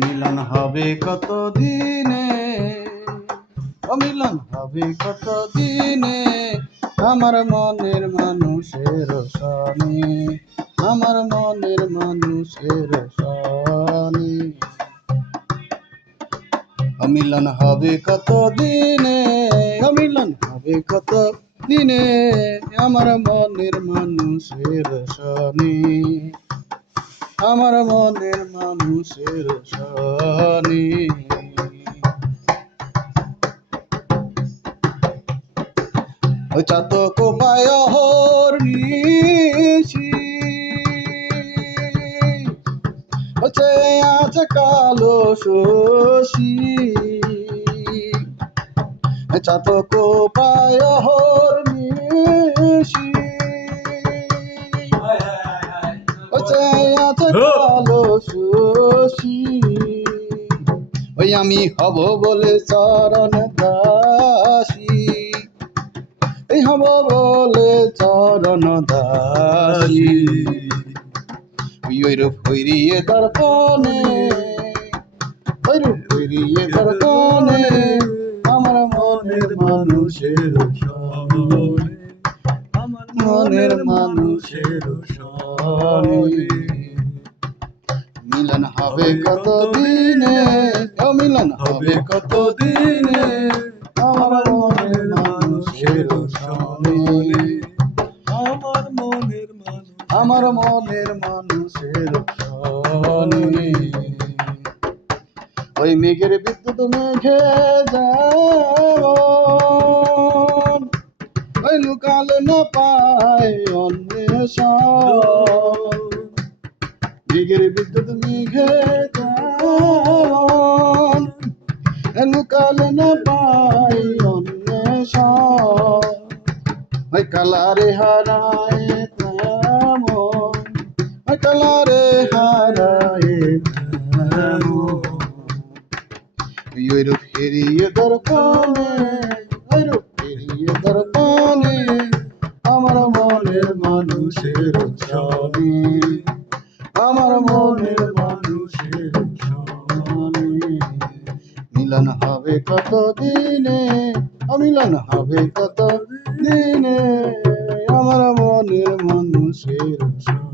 মিলন হবে কত দিনে, অমিলন হবে কত দিনে, আমার মনের মানুষের সনে, আমার মনের মানুষের সনে। অমিলন হবে কত দিনে, অমিলন হবে কত দিনে, আমার মনের মানুষের সনে, আমার মনের মানুষের সনে। ওই চাতক পায়হর নিশি হচ্ছে আজ কালো শশী, চাতক পায়হর নিশি হচ্ছে আজ কালো শশী। ওই আমি হব বলে চরণ দাসী, এই হব বলে চরণ দাসী। ওই রূপ হইরিয়ে দর্পণে, ওই রূপ হইরিয়ে দর্পণে, আমার মনের মানুষের সনে, আমার মনের মানুষের সনে। মিলন হবে কত দিনে, মিলন হবে কত দিনে, আমার মনের মানুষের সনে, আমার মনের মানুষ, আমার মনের মানুষের সনে। ওই মেঘের বিদ্যুৎ মেঘে যেমন, ওই লুকালে না পায় অন্বেষণ, মেঘের বিদ্যুৎ মেঘে যেমন, লুকালে না পায় অন্বেষণ। ওই কালারে হারায় তেমন, ওই কালারে হারায় তেমন। ওই রূপ ফিরিয়ে দর্পণে, ওই রূপ ফিরিয়ে দর্পণে, আমার মনের মানুষের সনে, আমার মনের মানুষের সনে। মিলন হবে কত দিনে, অমিলন হবে কত দিনে, আমার মনের মানুষের সনে।